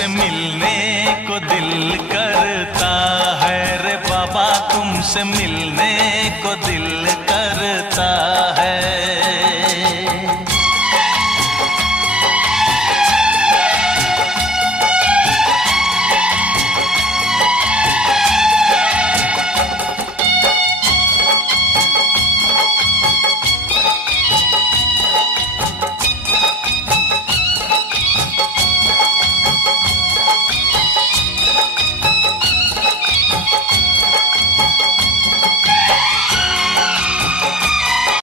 तुमसे मिलने को दिल करता है रे बाबा, तुमसे मिलने को दिल करता